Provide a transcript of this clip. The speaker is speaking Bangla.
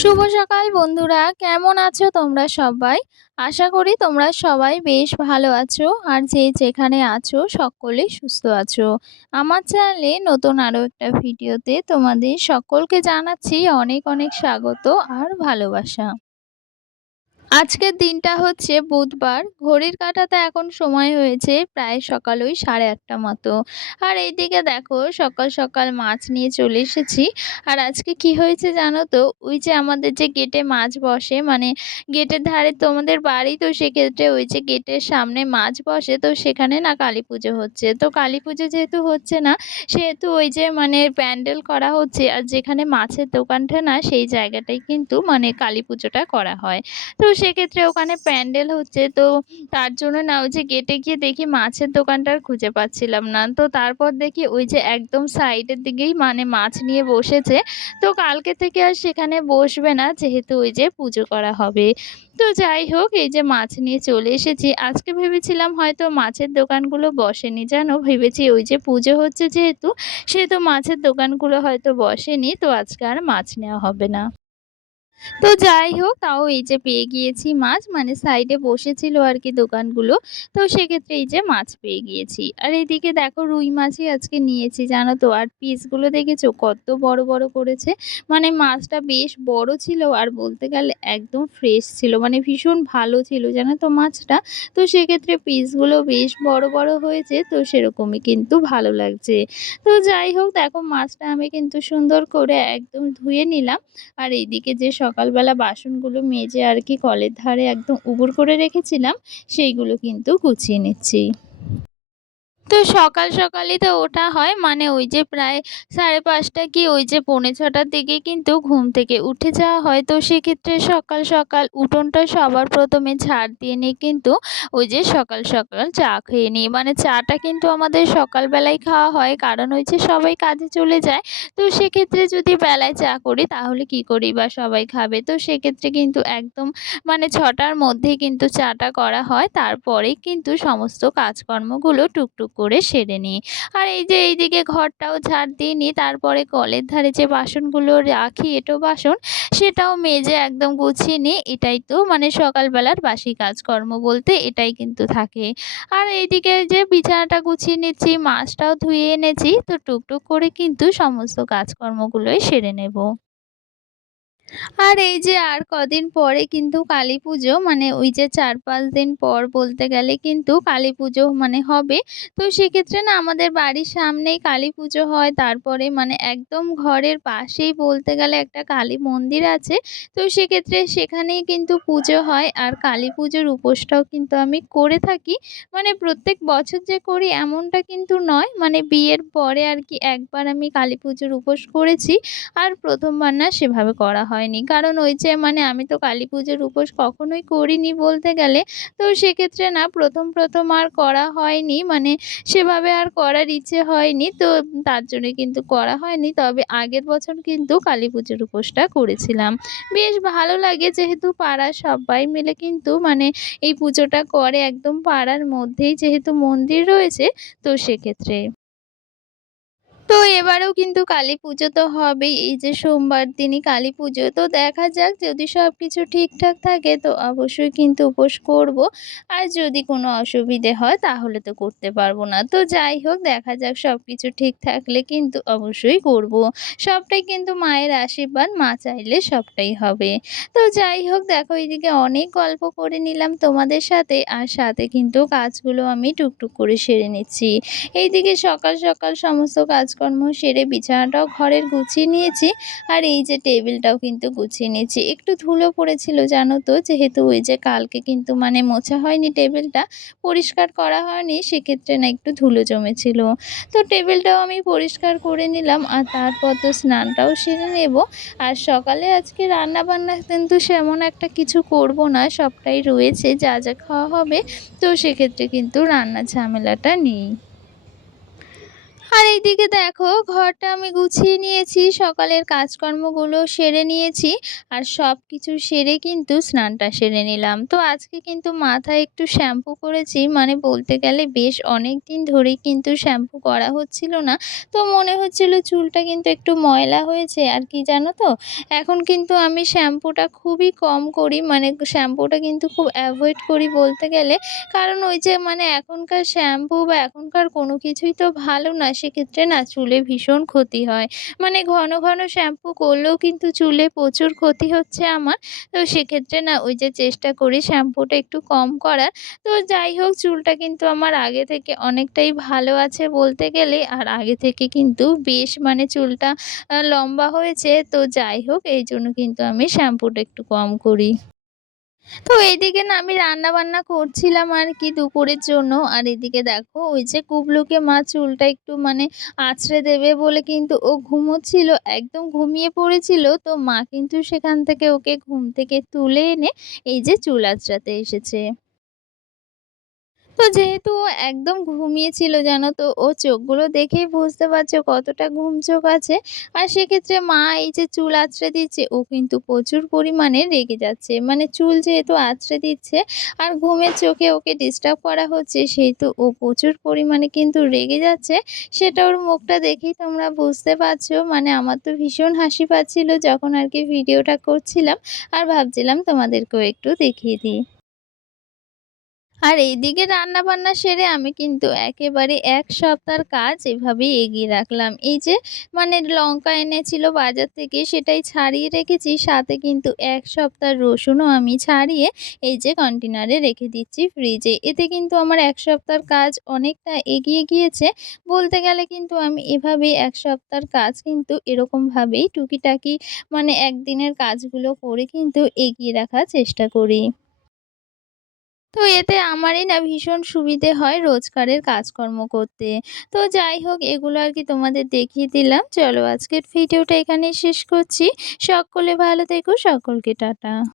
শুভ সকাল বন্ধুরা, কেমন আছো তোমরা সবাই? আশা করি তোমরা সবাই বেশ ভালো আছো আর যে যেখানে আছো সকলে সুস্থ আছো। আমার চ্যানেলে নতুন আরো একটা ভিডিওতে তোমাদের সকলকে জানাচ্ছি অনেক অনেক স্বাগত আর ভালোবাসা। আজকের দিনটা হচ্ছে বুধবার। ঘড়ির কাঁটাতে এখন সময় হয়েছে প্রায় সকাল ওই 8:30 মতো। আর এইদিকে দেখো সকাল সকাল মাছ নিয়ে চলে এসেছি। আর আজকে কি হয়েছে জানো তো? ওই যে আমাদের যে গেটে মাছ বসে, মানে গেটের ধারে তোমাদের বাড়ি, তো সেক্ষেত্রে ওই যে গেটের সামনে মাছ বসে, তো সেখানে না কালীপুজো হচ্ছে। তো কালীপুজো যেহেতু হচ্ছে না, সেহেতু ওই যে মানে প্যান্ডেল করা হচ্ছে, আর যেখানে মাছের দোকানটা না সেই জায়গাটায় কিন্তু মানে কালীপুজোটা করা হয়। তো সেক্ষেত্রে ওখানে প্যান্ডেল হচ্ছে, তো তার জন্য না ওই যে গেটে গিয়ে দেখি মাছের দোকানটা আর খুঁজে পাচ্ছিলাম না। তো তারপর দেখি ওই যে একদম সাইডের দিকেই মানে মাছ নিয়ে বসেছে। তো কালকে থেকে আর সেখানে বসবে না, যেহেতু ওই যে পুজো করা হবে। তো যাই হোক, এই যে মাছ নিয়ে চলে এসেছি। আজকে ভেবেছিলাম হয়তো মাছের দোকানগুলো বসেনি, জানো, ভেবেছি ওই যে পুজো হচ্ছে যেহেতু, সেহেতু মাছের দোকানগুলো হয়তো বসেনি, তো আজকে আর মাছ নেওয়া হবে না। তো যাই হোক, তাও এই যে পেয়ে গিয়েছি মাছ, মানে সাইডে বসেছিল আর কি দোকানগুলো। তো সেক্ষেত্রে এই যে মাছ পেয়ে গিয়েছি। আর এইদিকে দেখো রুই মাছই আজকে নিয়েছি, জানো তো। আর পিসগুলো দেখেছো কত বড় বড় করেছে। মানে মাছটা বেশ বড় ছিল, আর বলতে গেলে একদম ফ্রেশ ছিল, মানে ভীষণ ভালো ছিল, জানো তো মাছটা। তো সেক্ষেত্রে পিসগুলো বেশ বড় বড় হয়েছে, তো সেরকমই কিন্তু ভালো লাগছে। তো যাই হোক, দেখো মাছটা আমি কিন্তু সুন্দর করে একদম ধুয়ে নিলাম। আর এইদিকে যে সকালবেলা বাসনগুলো মেজে আর কি কলের ধারে একদম উবুড় করে রেখেছিলাম, সেইগুলো কিন্তু গুছিয়ে নিচ্ছি। তো সকাল সকালই তো ওঠা হয়, মানে ওই যে প্রায় 5:30 কি ওই যে 6:45 দিকে কিন্তু ঘুম থেকে উঠে যাওয়া হয়। তো সেক্ষেত্রে সকাল সকাল উঠোনটা সবার প্রথমে ঝাড় দিয়ে নিয়ে কিন্তু ওই যে সকাল সকাল চা খেয়ে নিই। মানে চাটা কিন্তু আমাদের সকালবেলায় খাওয়া হয়, কারণ ওই যে সবাই কাজে চলে যায়। তো সেক্ষেত্রে যদি বেলায় চা করি তাহলে কি করি বা সবাই খাবে, তো সেক্ষেত্রে কিন্তু একদম মানে 6টার মধ্যেই কিন্তু চাটা করা হয়। তারপরেই কিন্তু সমস্ত কাজকর্মগুলো টুকটুক করে সেরে নিই। আর এই যে এইদিকে ঘরটাও ঝাড় দিয়ে নিই, তারপরে কলের ধারে যে বাসনগুলো রাখি এঁটো বাসন, সেটাও মেজে একদম গুছিয়ে নিই। এটাই তো মানে সকালবেলার বাসি কাজকর্ম বলতে এটাই কিন্তু থাকে। আর এইদিকে যে বিছানাটা গুছিয়ে নিচ্ছি, মাছটাও ধুয়ে এনেছি, তো টুকটুক করে কিন্তু সমস্ত কাজকর্মগুলোই সেরে নেব। আর এই যে আর কদিন পরে কিন্তু কালীপুজো, মানে ওই যে 4-5 দিন পর বলতে গেলে কিন্তু কালীপুজো মানে হবে। তো সেক্ষেত্রে না আমাদের বাড়ির সামনেই কালীপুজো হয়। তারপরে মানে একদম ঘরের পাশেই বলতে গেলে একটা কালী মন্দির আছে। তো সেক্ষেত্রে সেখানেই কিন্তু পুজো হয়। আর কালীপুজোর উপোসটাও কিন্তু আমি করে থাকি। মানে প্রত্যেক বছর যে করি এমনটা কিন্তু নয়। মানে বিয়ের পরে আর কি একবার আমি কালীপুজোর উপোস করেছি। আর ১ম বার না সেভাবে করা হয়নি। কারণ ওই যে মানে আমি তো কালীপুজোর উপোস কখনোই করিনি বলতে গেলে। তো সেক্ষেত্রে না ১ম আর করা হয়নি। মানে সেভাবে আর করার ইচ্ছে হয়নি। তো তার জন্যই কিন্তু করা হয়নি। তবে আগের বছর কিন্তু কালীপুজোর উপোসটা করেছিলাম। বেশ ভালো লাগে, যেহেতু পাড়ার সবাই মিলে কিন্তু মানে এই পুজোটা করে একদম পাড়ার মধ্যেই যেহেতু মন্দির রয়েছে, তো সেক্ষেত্রে। তো এবারেও কিন্তু কালীপুজো তো হবেই। এই যে সোমবার দিনই কালীপুজো। তো দেখা যাক, যদি সবকিছু ঠিকঠাক থাকে তো অবশ্যই কিন্তু উপোস করব। আর যদি কোনো অসুবিধে হয় তাহলে তো করতে পারব না। তো যাই হোক, দেখা যাক, সবকিছু ঠিক থাকলে কিন্তু অবশ্যই করব। সবটাই কিন্তু মায়ের আশীর্বাদ, মা চাইলে সবটাই হবে। তো যাই হোক, দেখো এদিকে অনেক গল্প করে নিলাম তোমাদের সাথে, আর সাথে কিন্তু কাজগুলো আমি টুকটুক করে সেরে নিচ্ছি। এইদিকে সকাল সকাল সমস্ত কাজকর্ম সেরে বিছানাটাও ঘরের গুছিয়ে নিয়েছি। আর এই যে টেবিলটাও কিন্তু গুছিয়ে নিয়েছি। একটু ধুলো পড়েছিল, জানো তো, যেহেতু ওই যে কালকে কিন্তু মানে মোছা হয়নি টেবিলটা, পরিষ্কার করা হয়নি, সেক্ষেত্রে না একটু ধুলো জমেছিল। তো টেবিলটাও আমি পরিষ্কার করে নিলাম, আর তারপর তো স্নানটাও সেরে নেব। আর সকালে আজকে রান্নাবান্না কিন্তু সেমন একটা কিছু করব না, সবটাই রয়েছে যা যা খাওয়া হবে। তো সেক্ষেত্রে কিন্তু রান্নার ঝামেলাটা নেই। আর এইদিকে দেখো ঘরটা আমি গুছিয়ে নিয়েছি, সকালের কাজকর্মগুলো সেরে নিয়েছি। আর সবকিছু সেরে কিন্তু স্নানটা সেরে নিলাম। তো আজকে কিন্তু মাথায় একটু শ্যাম্পু করেছি। মানে বলতে গেলে বেশ অনেকদিন ধরেই কিন্তু শ্যাম্পু করা হচ্ছিল না। তো মনে হচ্ছিল চুলটা কিন্তু একটু ময়লা হয়েছে। আর কি জানো তো? এখন কিন্তু আমি শ্যাম্পুটা খুবই কম করি। মানে শ্যাম্পুটা কিন্তু খুব এভয়েড করি বলতে গেলে। কারণ ওই যে মানে এখনকার শ্যাম্পু বা এখনকার কোনো কিছুই তো ভালো না। সেক্ষেত্রে না চুলে ভীষণ ক্ষতি হয়। মানে ঘন, ঘন শ্যাম্পু করলেও কিন্তু চুলে প্রচুর ক্ষতি হচ্ছে আমার। তো সেক্ষেত্রে না ওই যে চেষ্টা করি শ্যাম্পুটা একটু কম করার। তো যাই হোক চুলটা কিন্তু আমার আগে থেকে অনেকটাই ভালো আছে বলতে গেলে। আর আগে থেকে কিন্তু বেশ মানে চুলটা লম্বা হয়েছে। তো যাই হোক এইজন্য কিন্তু আমি শ্যাম্পুটা একটু কম করি। তো এইদিকে না আমি রান্না-বান্না করছিলাম আরকি দুপুরের জন্য। আর এদিকে দেখো ওই যে কুবলুকে মা চুলটা একটু মানে আঁচড়ে দেবে বলে কিন্তু ও ঘুমোচ্ছিল, একদম ঘুমিয়ে পড়েছিল। তো মা কিন্তু সেখান থেকে ওকে ঘুম থেকে তুলে এনে এই যে চুল আঁচড়াতে এসেছে। তো যেহেতু ও একদম ঘুমিয়েছিল জানো তো, ওর চোখগুলো দেখেই বুঝতে পারছো কতটা ঘুম চোখ আছে। আর সেক্ষেত্রে মা এই যে চুল আঁচড়ে দিচ্ছে, ও কিন্তু প্রচুর পরিমাণে রেগে যাচ্ছে। মানে চুল যেহেতু আঁচড়ে দিচ্ছে আর ঘুমের চোখে ওকে ডিস্টার্ব করা হচ্ছে, সেহেতু ও প্রচুর পরিমাণে কিন্তু রেগে যাচ্ছে। সেটা ওর মুখটা দেখেই তোমরা বুঝতে পারছো। মানে আমার তো ভীষণ হাসি পাচ্ছিল যখন আরকি ভিডিওটা করছিলাম। আর ভাবছিলাম তোমাদেরকেও একটু দেখিয়ে দিই। আর এইদিকে রান্নাবান্না সেরে আমি কিন্তু একেবারে ১ সপ্তাহের কাজ এভাবেই এগিয়ে রাখলাম। এই যে মানে লঙ্কা এনেছিল বাজার থেকে সেটাই ছাড়িয়ে রেখেছি। সাথে কিন্তু ১ সপ্তাহের রসুনও আমি ছাড়িয়ে এই যে কন্টেনারে রেখে দিচ্ছি ফ্রিজে। এতে কিন্তু আমার ১ সপ্তাহের কাজ অনেকটা এগিয়ে গিয়েছে। বলতে গেলে কিন্তু আমি এভাবেই ১ সপ্তাহের কাজ কিন্তু এরকমভাবেই টুকিটাকি মানে একদিনের কাজগুলো করে কিন্তু এগিয়ে রাখার চেষ্টা করি। তো এতে আমারই না ভীষণ সুবিধে হয় রোজকারের কাজকর্ম করতে। তো যাই হোক এগুলো আরকি তোমাদের দেখিয়ে দিলাম। চলো আজকের ভিডিওটা এখানেই শেষ করছি। সকলে ভালো থেকো, সকলকে টাটা।